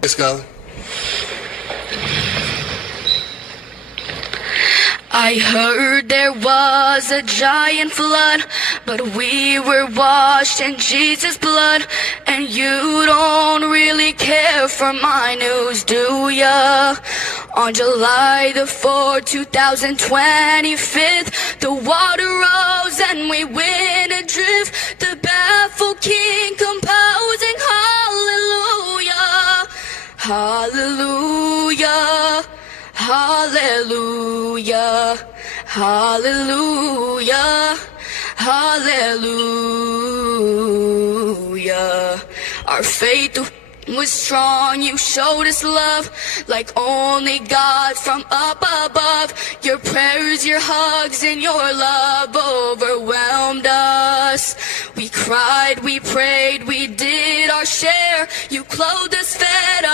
Hey, Scholar. I heard there was a giant flood, but we were washed in Jesus' blood. And you don't really care for my news, do ya? On July the 4th, 2025, the water rose and we went adrift. The baffled king composing hallelujah, hallelujah. Hallelujah, hallelujah, hallelujah. Our faith was strong, you showed us love like only God from up above. Your prayers, your hugs, and your love overwhelmed us. We cried, we prayed, we did our share. You clothed us, fed us.